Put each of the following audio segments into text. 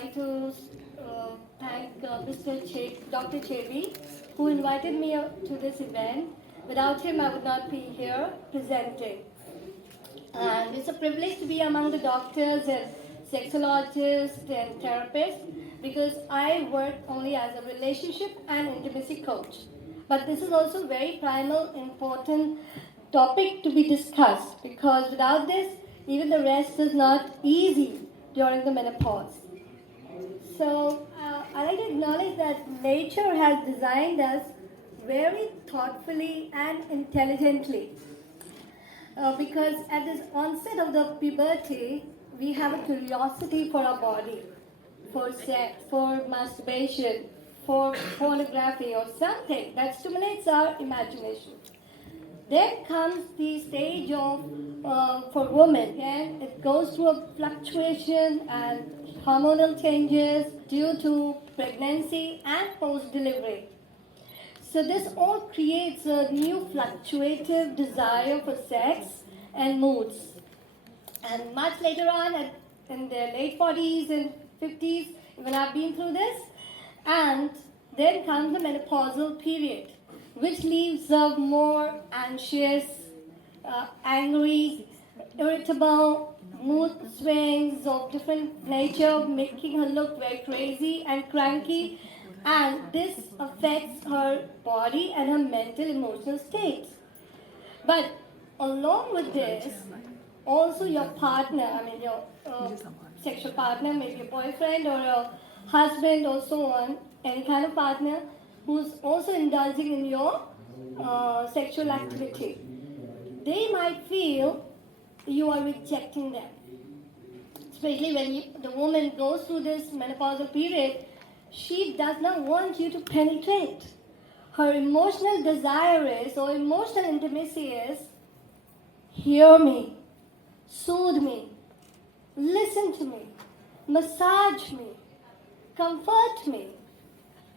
like to thank Dr. Chebi, who invited me to this event. Without him, I would not be here presenting. And it's a privilege to be among the doctors and sexologists and therapists because I work only as a relationship and intimacy coach. But this is also a very primal, important topic to be discussed because without this, even the rest is not easy during the menopause. So I like to acknowledge that nature has designed us very thoughtfully and intelligently. Because at this onset of the puberty, we have a curiosity for our body, for sex, for masturbation, for pornography or something that stimulates our imagination. Then comes the stage of for women, and it goes through a fluctuation and hormonal changes due to pregnancy and post-delivery. So this all creates a new fluctuative desire for sex and moods. And much later on, in their late 40s and 50s, when I've been through this, and then comes the menopausal period, which leaves a more anxious, angry, irritable, mood swings of different nature, making her look very crazy and cranky, and this affects her body and her mental emotional state. But along with this, also your partner, your sexual partner, maybe a boyfriend or a husband or so on, any kind of partner who's also indulging in your sexual activity, they might feel you are rejecting them. Especially when the woman goes through this menopausal period, she does not want you to penetrate. Her emotional desire is, or emotional intimacy is, hear me, soothe me, listen to me, massage me, comfort me.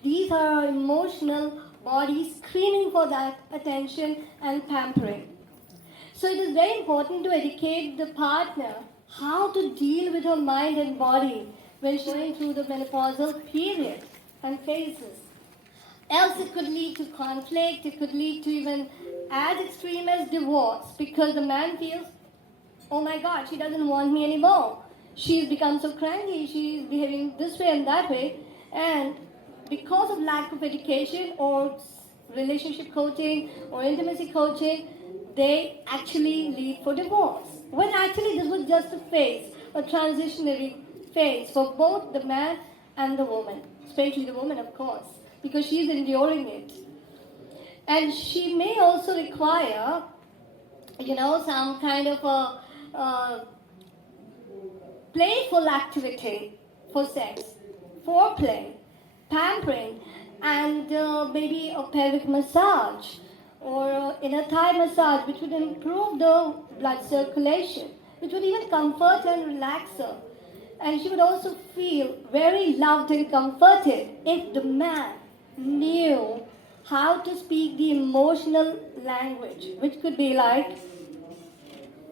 These are our emotional bodies screaming for that attention and pampering. So it is very important to educate the partner how to deal with her mind and body when she's going through the menopausal period and phases. Else it could lead to conflict, it could lead to even as extreme as divorce because the man feels, oh my God, she doesn't want me anymore. She's become so cranky, she's behaving this way and that way. And because of lack of education or relationship coaching or intimacy coaching, they actually lead for divorce. When actually this was just a phase, a transitionary phase for both the man and the woman, especially the woman, of course, because she's enduring it. And she may also require, some kind of a playful activity for sex, foreplay, pampering, and maybe a pelvic massage or inner thigh massage, which would improve the blood circulation, which would even comfort and relax her. And she would also feel very loved and comforted if the man knew how to speak the emotional language, which could be like,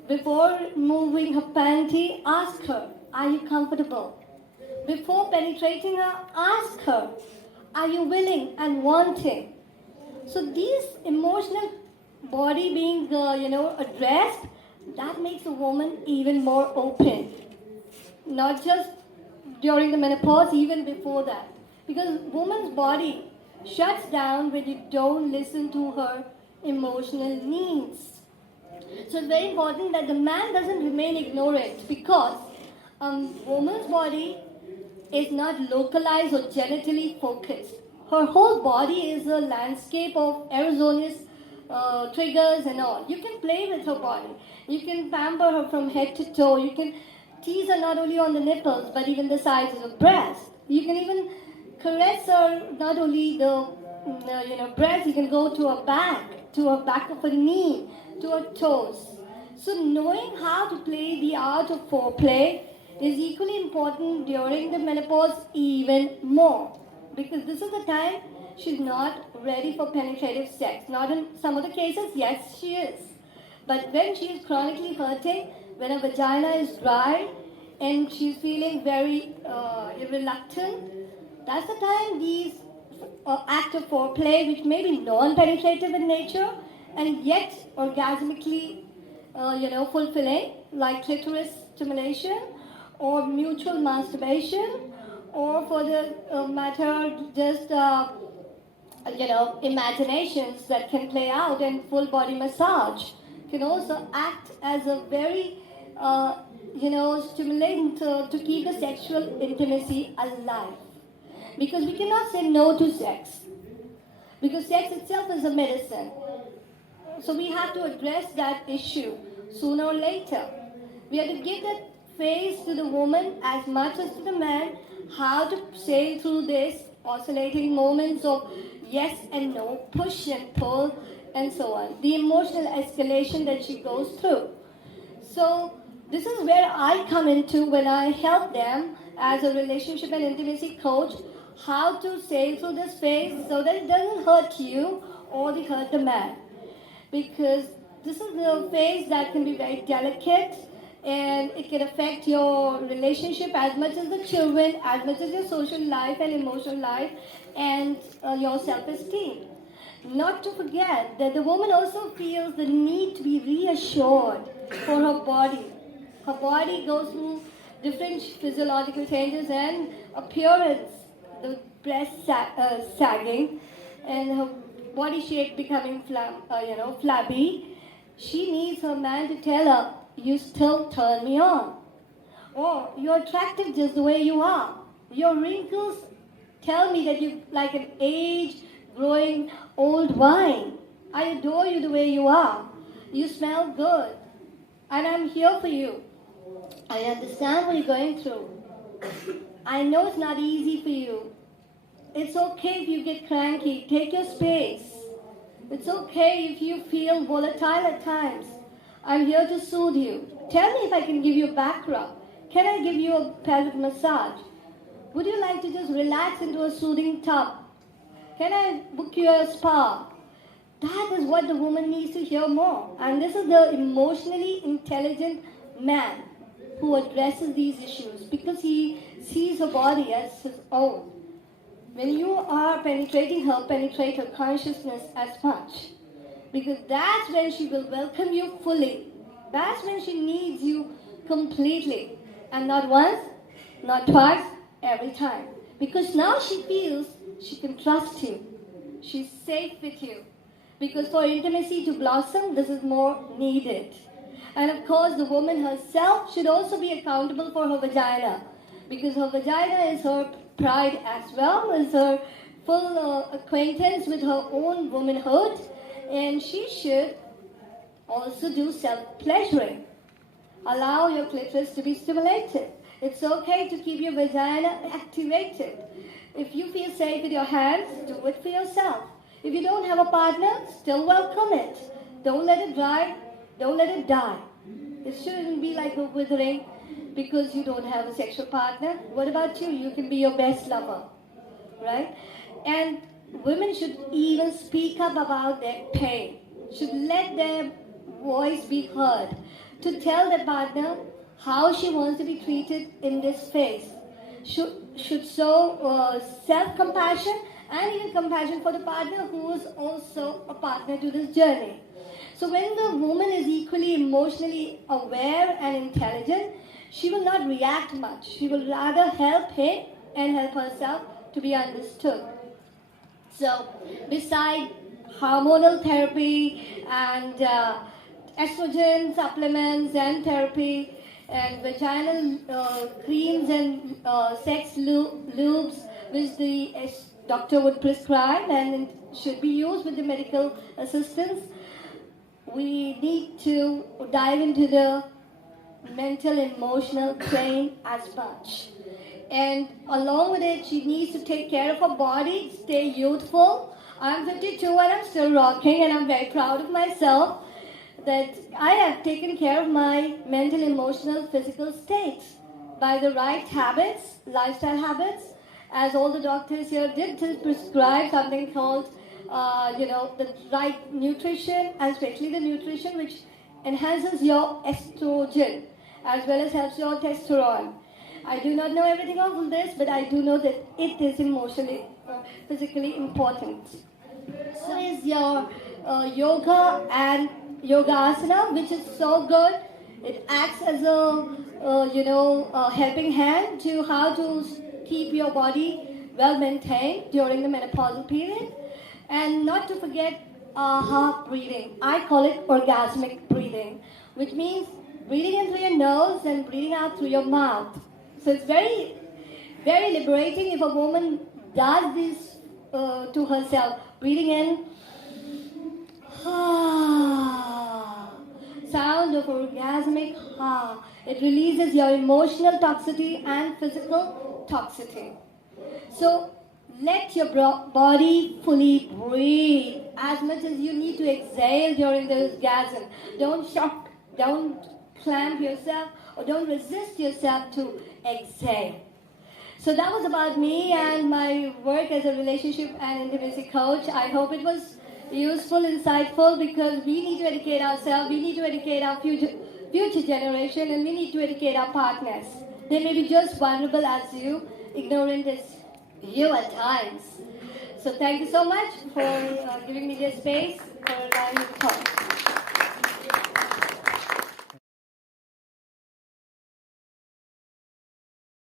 before moving her panty, ask her, are you comfortable? Before penetrating her, ask her, are you willing and wanting? So these emotional body being, addressed, that makes a woman even more open. Not just during the menopause, even before that. Because woman's body shuts down when you don't listen to her emotional needs. So it's very important that the man doesn't remain ignorant because woman's body is not localized or genitally focused. Her whole body is a landscape of erroneous triggers and all. You can play with her body. You can pamper her from head to toe. You can tease her not only on the nipples but even the sides of the breast. You can even caress her not only the breast. You can go to her back of her knee, to her toes. So knowing how to play the art of foreplay is equally important during the menopause even more. Because this is the time she's not ready for penetrative sex. Not in some of the cases, yes, she is. But when she is chronically hurting, when her vagina is dry, and she's feeling very reluctant, that's the time these acts of foreplay, which may be non-penetrative in nature and yet orgasmically, fulfilling, like clitoris stimulation or mutual masturbation, or for the matter, just imaginations that can play out, and full body massage can also act as a very stimulant to keep the sexual intimacy alive. Because we cannot say no to sex. Because sex itself is a medicine. So we have to address that issue sooner or later. We have to give that phase to the woman as much as to the man, how to sail through this oscillating moments of yes and no, push and pull, and so on. The emotional escalation that she goes through. So this is where I come into when I help them as a relationship and intimacy coach, how to sail through this phase so that it doesn't hurt you or hurt the man. Because this is the phase that can be very delicate, and it can affect your relationship as much as the children, as much as your social life and emotional life, and your self-esteem. Not to forget that the woman also feels the need to be reassured for her body. Her body goes through different physiological changes and appearance, the breast sagging, and her body shape becoming flabby. She needs her man to tell her, you still turn me on. Or you're attractive just the way you are. Your wrinkles tell me that you like an age-growing old wine. I adore you the way you are. You smell good. And I'm here for you. I understand what you're going through. I know it's not easy for you. It's okay if you get cranky. Take your space. It's okay if you feel volatile at times. I'm here to soothe you. Tell me if I can give you a back rub. Can I give you a pelvic massage? Would you like to just relax into a soothing tub? Can I book you a spa? That is what the woman needs to hear more. And this is the emotionally intelligent man who addresses these issues because he sees her body as his own. When you are penetrating her, penetrate her consciousness as much. Because that's when she will welcome you fully. That's when she needs you completely. And not once, not twice, every time. Because now she feels she can trust you. She's safe with you. Because for intimacy to blossom, this is more needed. And of course, the woman herself should also be accountable for her vagina. Because her vagina is her pride as well, is her full acquaintance with her own womanhood. And she should also do self-pleasuring. Allow your clitoris to be stimulated. It's okay to keep your vagina activated. If you feel safe with your hands, do it for yourself. If you don't have a partner, still welcome it. Don't let it dry. Don't let it die. It shouldn't be like a withering because you don't have a sexual partner. What about you? You can be your best lover, right? And women should even speak up about their pain. Should let their voice be heard to tell their partner how she wants to be treated in this phase. Should show self-compassion and even compassion for the partner who is also a partner to this journey. So when the woman is equally emotionally aware and intelligent, she will not react much. She will rather help him and help herself to be understood. So besides hormonal therapy and estrogen supplements and therapy and vaginal creams and sex lubes which the doctor would prescribe and should be used with the medical assistance, we need to dive into the mental and emotional pain as much. And along with it, she needs to take care of her body, stay youthful. I'm 52 and I'm still rocking, and I'm very proud of myself that I have taken care of my mental, emotional, physical states by the right habits, lifestyle habits, as all the doctors here did prescribe something called, the right nutrition, and especially the nutrition which enhances your estrogen. as well as helps your testosterone. I do not know everything of this, but I do know that it is emotionally, physically important. So is your yoga and yoga asana, which is so good. It acts as a helping hand to how to keep your body well maintained during the menopausal period, and not to forget heart breathing. I call it orgasmic breathing, which means breathing in through your nose and breathing out through your mouth. So it's very, very liberating if a woman does this to herself, breathing in. Sound of orgasmic. It releases your emotional toxicity and physical toxicity. So let your body fully breathe as much as you need to exhale during the orgasm. Don't shock, don't clamp yourself, or don't resist yourself to exhale. So that was about me and my work as a relationship and intimacy coach. I hope it was useful, insightful, because we need to educate ourselves, we need to educate our future generation, and we need to educate our partners. They may be just vulnerable as you, ignorant as you at times. So thank you so much for giving me this space, for allowing me to talk.